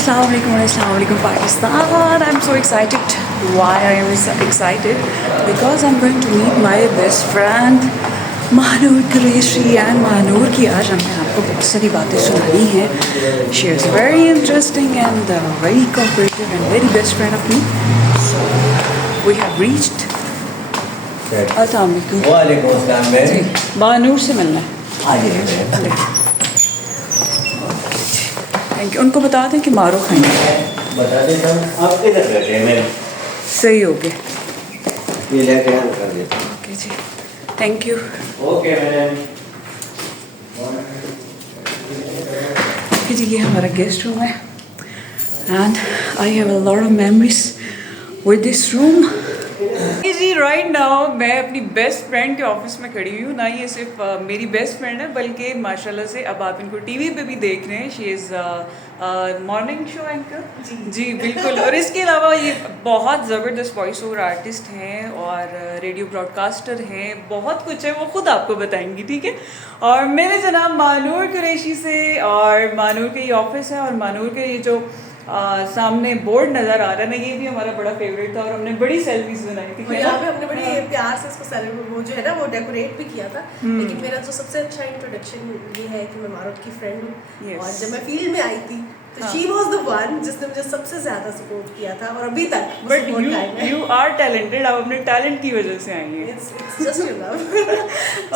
Assalamualaikum Pakistan. I'm so excited. Why I am so excited? Because I'm going to meet my best friend Mahnoor Qureshi and Mahnoor की आज हमने आपको बहुत सारी बातें सुनानी है. She is very interesting and very cooperative and very best friend of me. So we have reached. अस्सलामुअलैकुम. वालेकुम अस्सलाम मैम. महानूर से मिलना है. आइए. Thank you. उनको बता दें कि मारो खाएंगे. बता दें हम आप किधर बैठे हैं मैम. सही हो गया. ये लेके हम कर देते हैं. ओके जी. Thank you. Okay ma'am. जी ये हमारा गेस्ट रूम है and I have a lot of memories with this room. जी राइट नाउ मैं अपनी बेस्ट फ्रेंड के ऑफिस में खड़ी हुई हूँ. ना ये सिर्फ मेरी बेस्ट फ्रेंड है बल्कि माशाल्लाह से अब आप इनको टीवी पे भी देख रहे हैं. She is morning show anchor. जी बिल्कुल. और इसके अलावा ये बहुत ज़बरदस्त वॉइस ओवर आर्टिस्ट हैं और रेडियो ब्रॉडकास्टर हैं. बहुत कुछ है, वो खुद आपको बताएंगी. ठीक है. और मेरे जनाब महानूर कुरैशी से, और महानूर के ये ऑफिस है और महानूर के ये जो सामने बोर्ड नज़र आ रहा है ना, ये भी हमारा बड़ा फेवरेट था और हमने बड़ी सेल्फीज बनाई थी. यहाँ पे हमने बड़े प्यार से इसको वो जो है ना वो डेकोरेट भी किया था. लेकिन मेरा जो सबसे अच्छा इंट्रोडक्शन ये है कि मैं मारुत की फ्रेंड हूँ. और जब मैं फील्ड में आई थी तो शी वाज द वन जिसने मुझे सबसे ज्यादा सपोर्ट किया था और अभी तक. But you are talented. आप अपने टैलेंट की वजह से आई हैं. It's just your love.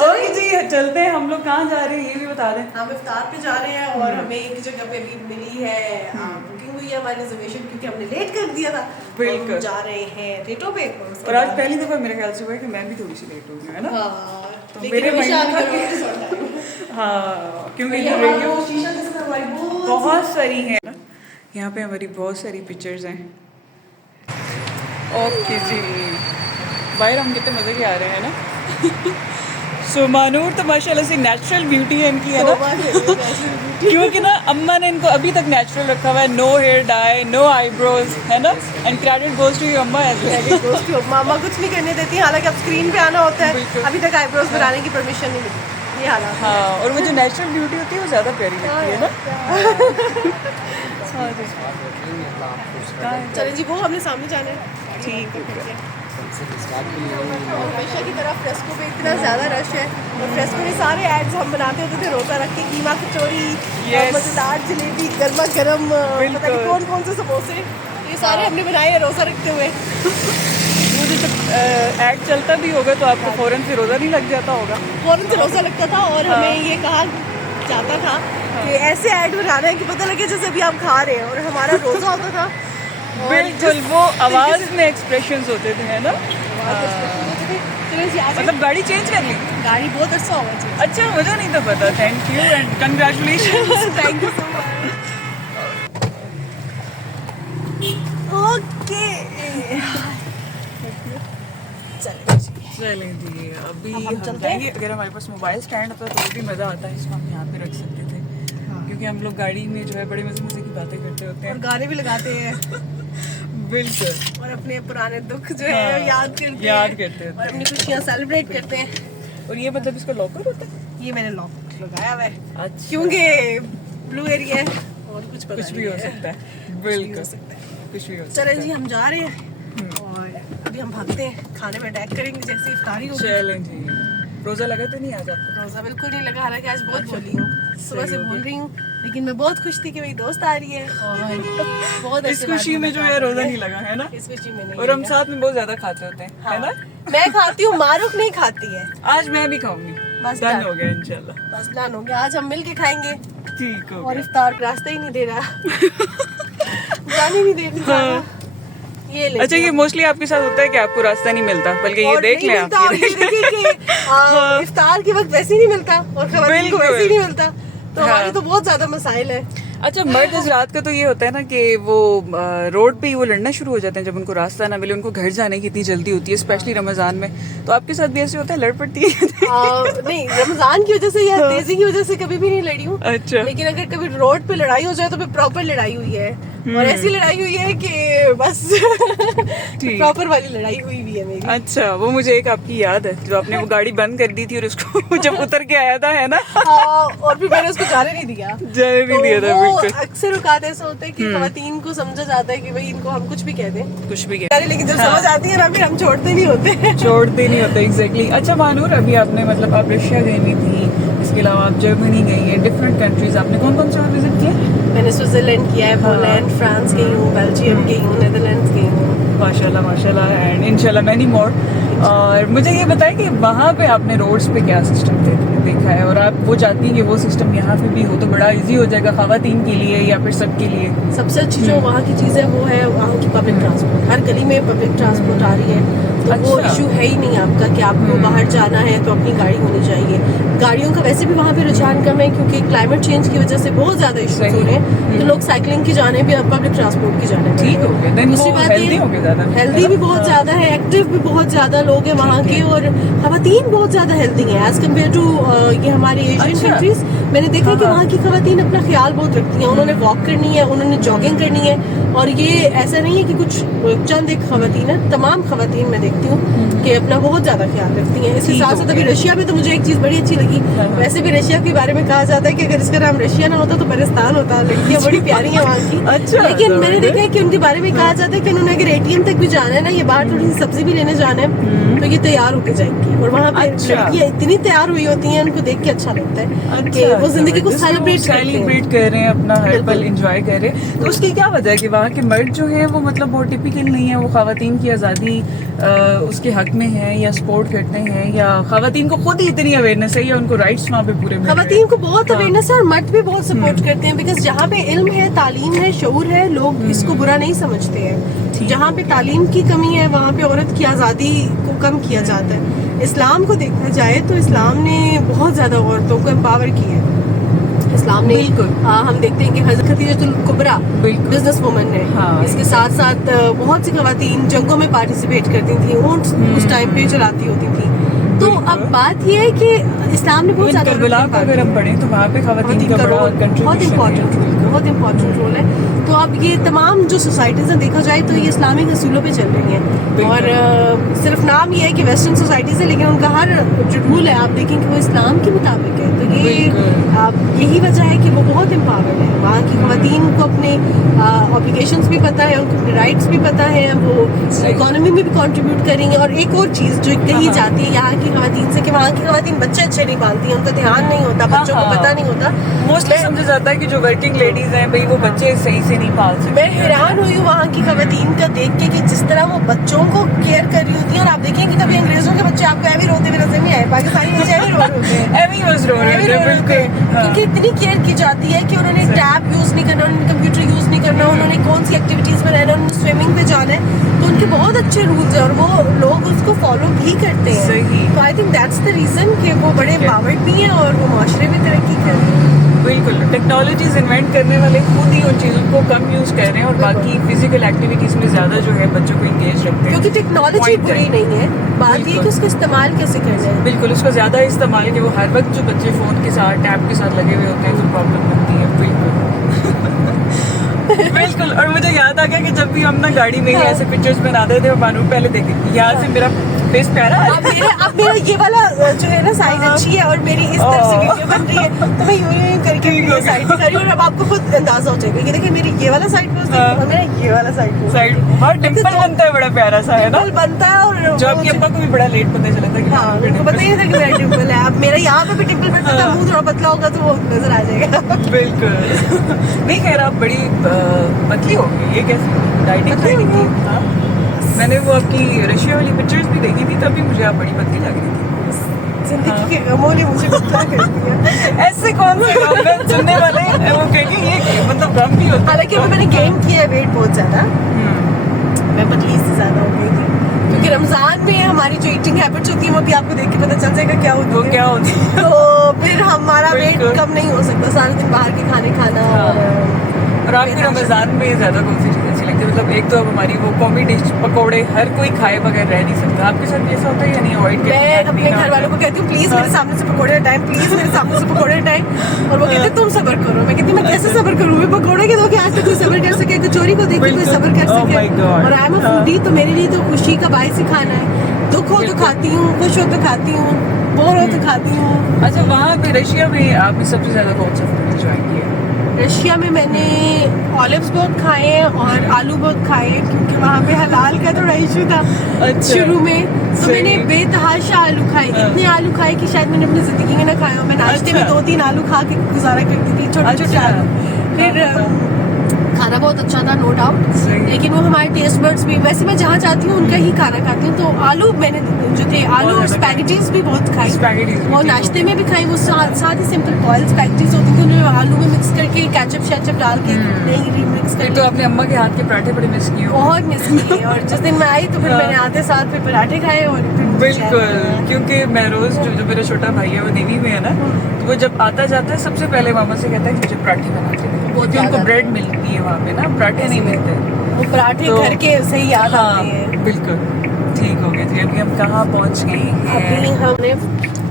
Okay जी चलते हैं. हम लोग कहाँ जा रहे हैं ये भी बता दें. हम इफ्तार पे जा रहे हैं और हमें एक जगह पे अभी मिली है, बुकिंग हुई है हमारी रिजर्वेशन क्योंकि हमने लेट कर दिया था. बिल्कुल. जा रहे हैं रेटो पे. और आज पहली दफा मेरे ख्याल से हुआ है कि मैं भी थोड़ी सी लेट हो गई है ना. तो मेरे हाँ क्योंकि जो रेडियो बहुत सारी हैं ना, यहाँ पे हमारी बहुत सारी पिक्चर्स हैं. ओके जी बाहर हम कितने मज़े के आ रहे हैं ना. सो महानूर तो माशाल्लाह से नेचुरल ब्यूटी है इनकी है ना. क्योंकि ना अम्मा ने इनको अभी तक नेचुरल रखा हुआ है. No hair dye, no eyebrows है ना. And credit goes to your अम्मा एज वेल. मामा कुछ नहीं करने देती. हालांकि अब स्क्रीन पे आना होता है. अभी तक आईब्रोज बनाने की परमिशन नहीं मिली. ये हालात. हाँ और वो जो नेचुरल ब्यूटी होती है वो ज़्यादा प्यारी लगती है ना. चले जी वो हमने सामने जाना है. ठीक है. हमेशा की तरह फ्रेस्को पे इतना ज़्यादा रश है और फ्रेस्को में सारे एड्स हम बनाते होते थे रोज़ा रख के. कीमा कचौरी, मज़ेदार जलेबी, गर्मा गर्म पता नहीं कौन कौन से समोसे, ये सारे हमने बनाए हैं रोज़ा रखते हुए. मुझे जब ऐड चलता भी होगा तो आपको फ़ौरन से रोज़ा नहीं लग जाता होगा. फ़ौरन से रोज़ा लगता था और हमें ये कहा जाता था कि ऐसे ऐड बनाना है कि पता लगे जैसे अभी आप खा रहे हैं और हमारा रोज़ा होता था. बिल्कुल वो आवाज़ में एक्सप्रेशंस होते थे है ना. मतलब गाड़ी चेंज कर ली. गाड़ी बहुत अच्छा होगा. अच्छा मुझे नहीं तो पता. Thank you and congratulation. Thank you so much. Okay चलें जी अभी हम जाएंगे. अगर हमारे पास मोबाइल स्टैंड होता तो भी मज़ा आता है. इसको हम यहाँ पे रख सकते थे क्योंकि हम लोग गाड़ी में जो है बड़े मज़े मज़े की बातें करते होते हैं और गाने भी लगाते हैं. बिल्कुल. और अपने पुराने दुख जो है याद करते हैं और अपनी खुशियाँ सेलिब्रेट करते हैं. और ये मतलब इसका लॉकर होता है. ये मैंने लॉक लगाया हुआ है. अच्छा. क्योंकि ब्लू एरिया है और कुछ भी हो सकता है. बिल्कुल कुछ भी हो सकता है. चलें जी हम जा रहे हैं और अभी हम भागते हैं. खाने में अटैक करेंगे जैसे इफ्तारी होगी. चलें जी. रोज़ा लगा तो नहीं आज आपको. रोज़ा बिल्कुल नहीं लगा. हालांकि आज बहुत बोली हूँ, सुबह से बोल रही हूँ, लेकिन मैं बहुत खुश थी कि मेरी दोस्त आ रही है और बहुत इस खुशी में जो है रोज़ा नहीं लगा है ना. इस खुशी में नहीं. और हम साथ में बहुत ज़्यादा खाते होते हैं है ना. मैं खाती हूँ, मारूफ नहीं खाती है. आज मैं भी खाऊंगी. बस डन हो गया इंशाल्लाह. बस डन हो गया. आज हम मिल के खाएंगे. ठीक हो और इफ्तार रास्ता ही नहीं दे रहा. जाने नहीं दे रहा. ये अच्छा ये मोस्टली आपके साथ होता है कि आपको रास्ता नहीं मिलता, बल्कि ये देख लें आप. इफ्तार के वक्त वैसे ही नहीं मिलता और खवातीन को वैसे ही नहीं मिलता. तो हमारे तो बहुत ज्यादा मसाइल है. अच्छा मर्द हज़रात का तो ये होता है ना कि वो रोड पे ही वो लड़ना शुरू हो जाते हैं जब उनको रास्ता ना मिले. उनको घर जाने की इतनी जल्दी होती है स्पेशली रमज़ान में. तो आपके साथ भी ऐसे होता है, लड़ पड़ती है? नहीं रमज़ान की वजह से या तेजी की वजह से कभी भी नहीं लड़ी हूँ. अच्छा. लेकिन अगर कभी रोड पे लड़ाई हो जाए तो फिर प्रॉपर लड़ाई हुई है. और ऐसी लड़ाई हुई है कि बस प्रॉपर वाली लड़ाई हुई भी है मेरी। अच्छा, वो मुझे एक आपकी याद है जो आपने वो गाड़ी बंद कर दी थी और उसको जब उतर के आया था, है ना? और फिर मैंने उसको जाने नहीं दिया। जाने नहीं दिया था, तो वो बिल्कुल। अक्सर औकात ऐसा होता है कि खवातीन को समझा जाता है कि भाई इनको हम कुछ भी कह दें, कुछ भी कह, लेकिन जब समझ आती है ना फिर हम छोड़ते नहीं होते। छोड़ते नहीं होते। एग्जैक्टली। अच्छा मानूर, अभी आपने मतलब आप रशिया गई हुई थी, इसके अलावा आप जर्मनी गई हैं, डिफरेंट कंट्रीज आपने कौन कौन से और विजिट किए? मैंने स्विट्जरलैंड किया है, पोलैंड, फ्रांस गई हूँ, बेल्जियम गई हूँ, नेदरलैंड्स गई हूँ। माशाल्लाह माशाल्लाह, एंड इंशाल्लाह मैनी मोर। और मुझे ये बताएं कि वहाँ पे आपने रोड्स पे क्या सिस्टम देखा है, और आप वो चाहती हैं कि वो सिस्टम यहाँ पे भी हो तो बड़ा इजी हो जाएगा खवातीन के लिए या फिर सबके लिए? सबसे अच्छी जो वहाँ की चीज़ है वो है वहाँ की पब्लिक ट्रांसपोर्ट। हर गली में पब्लिक ट्रांसपोर्ट आ रही है, तो वो अच्छा। इशू है ही नहीं आपका कि आपको बाहर जाना है तो अपनी गाड़ी होनी चाहिए। गाड़ियों का वैसे भी वहाँ पे रुझान कम है क्योंकि क्लाइमेट चेंज की वजह से बहुत ज़्यादा इशूज हो रहे हैं, तो लोग साइकिलिंग की जाने भी अब पब्लिक ट्रांसपोर्ट की जाने ठीक हो गया। Then दूसरी वो बात healthy हो गया ज़्यादा। हेल्दी भी बहुत ज़्यादा है, एक्टिव भी बहुत ज़्यादा लोग हैं वहाँ के, और खवातीन बहुत ज़्यादा हेल्दी हैं एज कम्पेयर टू ये हमारे एशियन अच्छा। कंट्रीज। मैंने देखा कि वहाँ की खवातीन अपना ख्याल बहुत रखती हैं, उन्होंने वॉक करनी है, उन्होंने जॉगिंग करनी है, और ये ऐसा नहीं है कि कुछ चंद एक खवातीन है, तमाम खवातीन मैं देखती हूँ कि अपना बहुत ज़्यादा ख्याल रखती हैं। इसके साथ साथ अभी रशिया में तो मुझे एक चीज़ बड़ी अच्छी लगी, वैसे भी रशिया के बारे में कहा जाता है कि अगर इसका नाम रशिया ना होता तो बरिस्तान होता। लड़कियाँ बड़ी प्यारी हैं वहाँ की। अच्छा, लेकिन मैंने देखा है कि उनके बारे में कहा जाता है कि उन्होंने अगर एटीएम तक भी जाना है ना, ये बाहर थोड़ी सी सब्जी भी लेने जाना है, तो ये तैयार होके जाएंगी, और वहाँ पे अच्छा। लड़कियाँ इतनी तैयार हुई होती हैं, उनको देख के अच्छा लगता है कि वो जिंदगी को सेलिब्रेट कर रहे हैं, अपना हर पल एंजॉय कर रहे हैं। तो उसकी क्या वजह है कि वहाँ के मर्द जो हैं वो मतलब बहुत टिपिकल नहीं है, वो खवातीन की आज़ादी उसके हक में है या सपोर्ट करते हैं, या खवातीन को खुद ही इतनी अवेयरनेस है या उनको राइट्स वहाँ पे पूरे मिल रहे हैं? खवातीन को बहुत अवेयरनेस है और मर्द भी बहुत सपोर्ट करते हैं, बिकॉज जहाँ पे इल्म है, तालीम है, शऊर है, लोग इसको बुरा नहीं समझते हैं। जहाँ पे तालीम की कमी है वहाँ पे औरत की आज़ादी को कम किया जाता है। इस्लाम को देखा जाए तो इस्लाम ने बहुत ज़्यादा औरतों को एम्पावर किया है। इस्लाम ने हम देखते हैं कि हज़रत खदीजतुल कुबरा बिजनेस वुमन है। इसके साथ साथ बहुत सी खवातीन जंगों में पार्टिसिपेट करती थी, ऊंट उस टाइम पे चलाती होती थी। तो अब बात यह है कि इस्लाम ने बहुत ज़्यादा अगर हम पढ़ें तो वहाँ पे खवातीन का बड़ा बहुत इम्पोर्टेंट रोल है। तो अब ये तमाम जो सोसाइटीज़ हैं देखा जाए तो ये इस्लामिक असूलों पे चल रही हैं, और सिर्फ नाम ये है कि वेस्टर्न सोसाइटीज़ है, लेकिन उनका हर जो रूल है आप देखें कि वो इस्लाम के मुताबिक है। तो ये यही वजह है कि वो बहुत एम्पावर्ड है। वहाँ की खवातीन को अपने ऑब्लिगेशंस भी पता है, उनको अपने राइट्स भी पता है, वो इकोनॉमी में भी कंट्रीब्यूट करेंगे। और एक और चीज़ जो कही जाती है यहाँ की खवातीन से कि वहाँ की खवातीन बच्चे अच्छे नहीं पालती हैं, उनका ध्यान नहीं होता, बच्चों को पता नहीं होता। मोस्टली समझा जाता है कि जो वर्किंग लेडीज हैं भाई वो बच्चे सही से नहीं पाल सकती। मैं हैरान हुई हूँ वहाँ की खवातीन का देख के कि जिस तरह वो बच्चों को केयर कर रही होती हैं। और आप देखेंगे कभी अंग्रेजों के बच्चे आपको ऐवी रोते हुए नजर नहीं आए, पाकिस्तानी बच्चे ऐवी रो रहे होते हैं, क्योंकि इतनी केयर की जाती है कि उन्होंने टैब यूज नहीं करना, उन्होंने कंप्यूटर यूज नहीं करना, उन्होंने कौन सी एक्टिविटीज में रहना, उन्होंने स्विमिंग पे जाना है। तो उनके बहुत अच्छे रूल्स हैं और वो लोग उसको फॉलो भी करते हैं। तो I think that's the reason कि वो बड़े एम्पावर्ड भी हैं और वो माशरे में तरक्की कर रहे हैं। बिल्कुल, टेक्नोलॉजीज इन्वेंट करने वाले खुद ही उन चीज़ों को कम यूज कर रहे हैं और बाकी फिजिकल एक्टिविटीज में ज्यादा जो है बच्चों को इंगेज रखते हैं, क्योंकि टेक्नोलॉजी बुरी नहीं है, बात ये कि उसका इस्तेमाल कैसे करना है। बिल्कुल, उसका ज्यादा इस्तेमाल कि वो हर वक्त जो बच्चे फोन के साथ टैब के साथ लगे हुए होते हैं तो प्रॉब्लम बनती है। बिल्कुल। और मुझे याद आ गया कि जब भी हम ना गाड़ी में ऐसे पिक्चर्स बनाते थे, मानो पहले देखे यहाँ से मेरा फेस प्यारा है, अब मेरा ये वाला जो है ना साइड अच्छी है और मेरी इस तरफ से वीडियो बन रही है, तो मैं यूं करके ये साइड कर रही हूँ। और अब आपको खुद अंदाजा हो जाएगा, ये देखिए मेरी ये वाला साइड पोस्ट और मेरा ये वाला साइड और डिंपल बनता है, बड़ा प्यारा सा है ना, डिंपल बनता है। और जो आपकी अम्मा को भी बड़ा लेट पता चला था कि हाँ, उनको पता ही नहीं था कि मेरा डिंपल है। अब मेरा यहाँ पे भी डिंपल बनता था, मुंह थोड़ा पतला होगा तो वो नजर आ जाएगा। बिल्कुल। नहीं खैर, आप बड़ी पतली हो गई, ये कैसे डाइटिंग की? हाँ, मैंने वो आपकी रशिया वाली पिक्चर्स भी देखी थी, तभी मुझे आप बड़ी पतली लग रही थी। जिंदगी के गमों ने मुझे पतला कर दिया। ऐसे कौन से गम है सुनने वाले वो कहेंगे ये मतलब गम भी होता है। हालांकि अभी मैंने गेन किया है वेट बहुत ज्यादा, मैं पतली से ज्यादा हो गई थी क्योंकि रमजान में हमारी जो ईटिंग हैबिट्स होती है वो भी आपको देख के पता चल जाएगा क्या होती है। क्या होती है, तो फिर हमारा वेट कम नहीं हो सकता, सारा दिन बाहर के खाने खाना। और आपके रमजान में ज्यादा कौन सी चीज़ अच्छी लगती है? मतलब एक तो अब हमारी वो कॉमी डिश पकौड़े हर कोई खाए बगैर रह नहीं सकता, आपके साथ ऐसा होता है या नहीं? अवॉइड मैं अपने घर वालों को कहती हूँ प्लीज मेरे सामने से पकौड़े हटाएं, प्लीज मेरे सामने से पकौड़े हटाएं, और वो कहते तुम सब्र करो। मैं कहती मैं कैसे सब्र करूँ, मैं पकौड़े के दो के आज तक कोई सब्र कर सके, कचौरी को देख के कोई सब्र कर Oh my सके। God. और आई एम अ फूडी, तो मेरे लिए तो खुशी का बाइस ही खाना है। दुख हो तो खाती हूँ, खुश हो तो खाती हूँ, बोर हो तो खाती हूँ। अच्छा, वहाँ पे रशिया में आपने सबसे ज्यादा कौन सा फूड एंजॉय किया? रशिया में मैंने ऑलिव्स बहुत खाए हैं और आलू बहुत खाए हैं, क्योंकि वहाँ पे हलाल का थोड़ा इशू था अच्छा। शुरू में। तो सही मैंने है। बेतहाशा आलू खाए, इतने आलू खाए कि शायद मैंने अपनी जिंदगी में ना खाए हो। मैं नाश्ते में अच्छा। 2-3 आलू खा के गुजारा करती थी, छोटे छोटे अच्छा। आलू। फिर खाना बहुत अच्छा था, नो डाउट, सही। लेकिन वो हमारे टेस्ट बर्ड्स भी, वैसे मैं जहाँ जाती हूँ उनका ही खाना खाती हूँ। तो आलू मैंने जो थे आलू और बहुत ज्यादा स्पैगेटीज भी बहुत खाई, Spaghettis भी वो ठीक नाश्ते में भी खाई। वो साथ ही सिंपल बॉइल्ड स्पैगेटीज होती थी, उन्हें आलू में मिक्स करके केचप शेचप डाल के नहीं रिमिक्स फिर करके तो अपने अम्मा के हाथ के पराठे बड़े मिस किए हो। बहुत मिस किए। और जिस दिन मैं आई तो फिर हाँ। मैंने आते साथ फिर पराठे खाए और फिर मुझे चैन बिल्कुल, आया। क्योंकि मैं रोज जो मेरा छोटा भाई है वो नेवी में है ना, तो वो जब आता जाता है सबसे पहले मामा से कहता है कि मुझे पराठे बना के दे, क्योंकि उनको ज्यादा। ब्रेड मिलती है वहाँ पे ना, पराठे नहीं मिलते। वो पराठे तो- घर के सही याद हाँ, आते हैं। बिल्कुल ठीक हो गए थे। अभी हम कहाँ पहुँच गए अभी हैं? हमने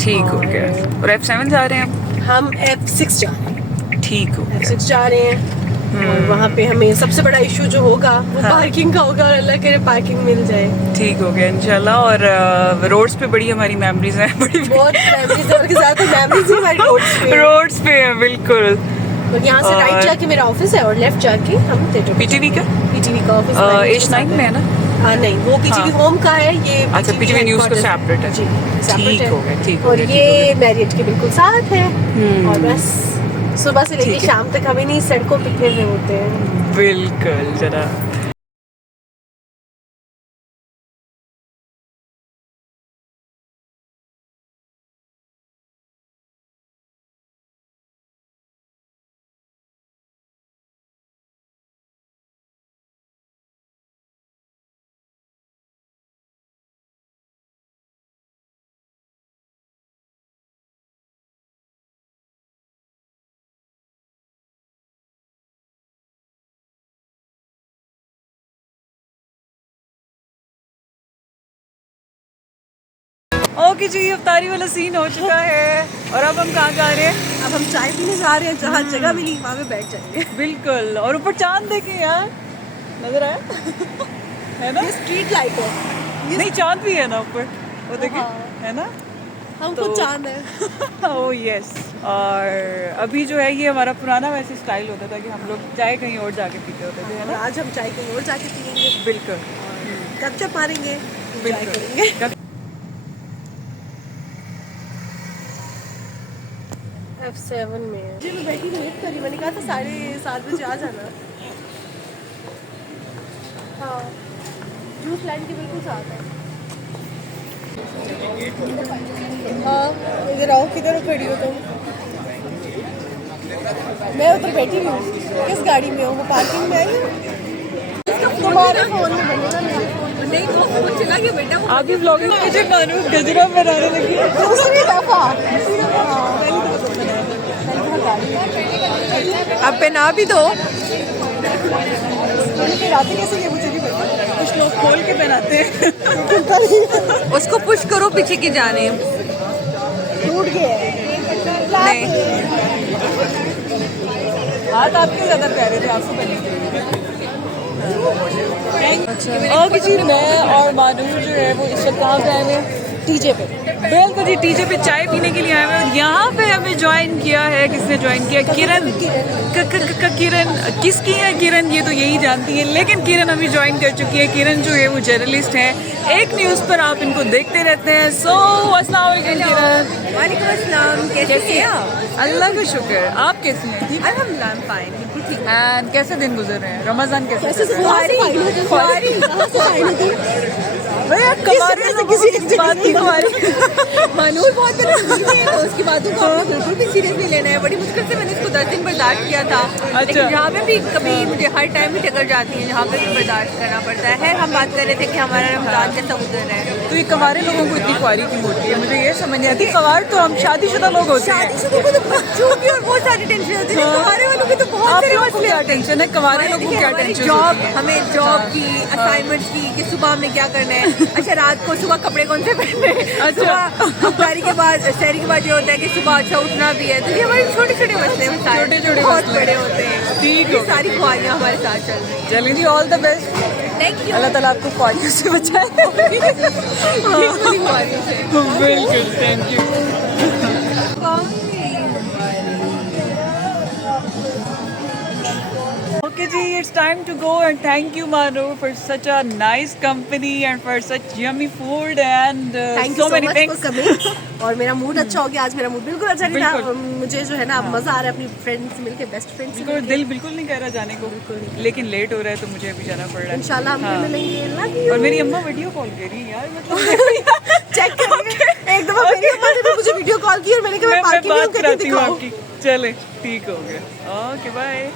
ठीक हो गया। और F7 जा रहे हैं हम F6 जा रहे हैं, हम। ठीक हो गया। F6 जा रहे हैं। और वहाँ पे हमें सबसे बड़ा इशू जो होगा वो हाँ। पार्किंग का होगा, और अल्लाह करे पार्किंग मिल जाए। ठीक हो गया इंशाल्लाह। और रोड्स पे बड़ी हमारी मेमोरीज हैं, बड़ी बहुत मेमोरीज और के साथ मेमोरीज ही हमारी रोड्स पे हैं। रोड्स पे है बिल्कुल। और यहाँ से और- राइट जाके मेरा ऑफिस है और लेफ्ट जाके हम थिएटर पीटीवी का पीटीवी का ऑफिस H9 में है ना? हाँ नहीं, वो पीटीवी हाँ। होम का है, ये अच्छा, PTV न्यूज़ का headquarters separate है। जी, separate ठीक है। हो गया, ठीक हो और गया, ठीक ये मैरियट के बिल्कुल साथ है। और बस सुबह से लेके ठीक है। शाम तक हम इन्हीं सड़कों पे फिर रहे होते हैं। बिल्कुल जरा। ओके जी, अफ्तारी वाला सीन हो चुका है। और अब हम कहाँ जा रहे हैं? अब हम चाय पीने जा रहे हैं, जहाँ जगह मिली वहाँ पे बैठ जाएंगे। बिल्कुल। और ऊपर चांद देखें यार, नजर आया? है ना? ये स्ट्रीट लाइट है, नहीं, चांद भी है ना ऊपर, वो देखें, हाँ। है ना? हमको तो- चांद है। Oh yes. और अभी जो है ये हमारा पुराना वैसे स्टाइल होता था कि हम लोग चाय कहीं और जाके पीते होते थे, है और ना? आज हम चाय कहीं और जाके पियेंगे, बिल्कुल गपशप मारेंगे, एंजॉय बिल्कुल। करेंगे। F7 में है। जी मैं बैठी वेट कर रही, मैंने कहा था 7:30 बजे आ जाना। हाँ, जूस लैंड के बिल्कुल साथ है। हाँ, इधर आओ, किधर खड़ी हो तुम? मैं उधर बैठी हुई हूँ। किस गाड़ी में हो? वो पार्किंग में आई हूँ। तुम्हारे फोन में बनेगा, मेरे फोन में नहीं। वो फोन चला गया बेटा। आगे व्लॉगिंग मुझे मानो गजरा बनाने लगी। दूसरी दफा अब पहना भी दो। रातें कैसे ये मुझे नहीं पता। कुछ लोग खोल के पहनाते हैं। उसको पुश करो पीछे की जाने। टूट गए नहीं। हाथ आपके ज्यादा प्यारे थे, आपको पहने ओके जी, मैं और मानू जो है वो इस वक्त कहाँ पे आए हुए हैं? टीजे पे। बिल्कुल जी, टीजे पे चाय पीने के लिए आए हुए हैं। और यहाँ पे हमें ज्वाइन किया है, किसने ज्वाइन किया? किरण। किरण किसकी है किरण? ये तो यही जानती है, लेकिन किरण अभी ज्वाइन कर चुकी है। किरण जो है वो जर्नलिस्ट है, एक न्यूज़ पर आप इनको देखते रहते हैं। सो अस्सलाम वालेकुम किरण। वालेकुम अस्सलाम, कैसे हैं आप? अल्लाह का शुक्र। आप कैसी हैं? ठीक। अल्हम्दुलिल्लाह, I'm fine, बिल्कुल ठीक। एंड कैसे दिन गुजर रहे हैं? रमजान कैसे कैसे चल रहा है? कहाँ से फाइन होती? भैया कमारे से किसी एक बात की हमारी मनूर बहुत मेरा अजीब है, तो उसकी बातों को आपको बिल्कुल भी सीरियस नहीं लेना है। बड़ी मुश्किल से मैंने इसको 10 दिन बर्दाश्त किया था। लेकिन यहाँ पे भी कभी मुझे हर टाइम भी टक्कर जाती है, यहाँ पे भी बर्दाश्त करना पड़ता है। हम बात कर रहे थे कि हमारा रमजान कैसा गुजर रहा है। तो ये कमारे लोगों को इतनी ख्वारी क्यों होती है? मुझे ये समझ नहीं आती, कवार तो हम शादीशुदा लोग होते हैं। शादीशुदा को तो बच्चों की और बहुत सारी टेंशन होती है, कुंवारे वालों की तो बहुत आप सारे लोगों को मसले क्या होते हैं। टेंशन है, कवारे लोगों को क्या हमारी टेंशन जॉब, होती है? हमें जॉब की, असाइनमेंट्स की, कि सुबह हमने क्या करना है। अच्छा रात को सुबह कपड़े कौन से पहनने हैं, अच्छा। अफ्तारी के बाद शहरी के बाद ये होता है कि सुबह अच्छा उठना भी है। तो ये हमारे छोटे छोटे मसले हैं, छोटे-छोटे बहुत मसले। बड़े होते हैं। ठीक ये हो सारी ख्वाहियाँ हमारे साथ चल रही हैं। चलें जी, all the best. Thank you. अल्लाह ताला आपको ख्वाहियों से बचाए। बिल्कुल ही ख्वाहियों से। बिल्कुल, thank you. Okay ji, it's time to go and thank you Manu for such a nice company and for such yummy food and thank so you so many much things. For coming. और मेरा mood अच्छा हो गया आज, मेरा mood बिल्कुल अच्छा नहीं था। बिल्कुल। मुझे जो है ना अब मजा आ रहा है अपनी फ्रेंड से मिलके, बेस्ट फ्रेंड से बिल्कुल मिलके। दिल बिल्कुल नहीं कह रहा जाने को, लेकिन लेट हो रहा है तो मुझे अभी जाना पड़ रहा है। इंशाल्लाह हम हाँ। फिर मिलेंगे। Love you. और मेरी अम्मा वीडियो कॉल कर रही है यार, मतलब चेक करेंगे। एक दफा मेरी अम्मा ने भी मुझे वीडियो कॉल की और मैंने कहा मैं मैं पार्किंग में बात हूँ, कहती कराती हूँ दिखाओ। आपकी। चले ठीक हो गया, ओके बाय।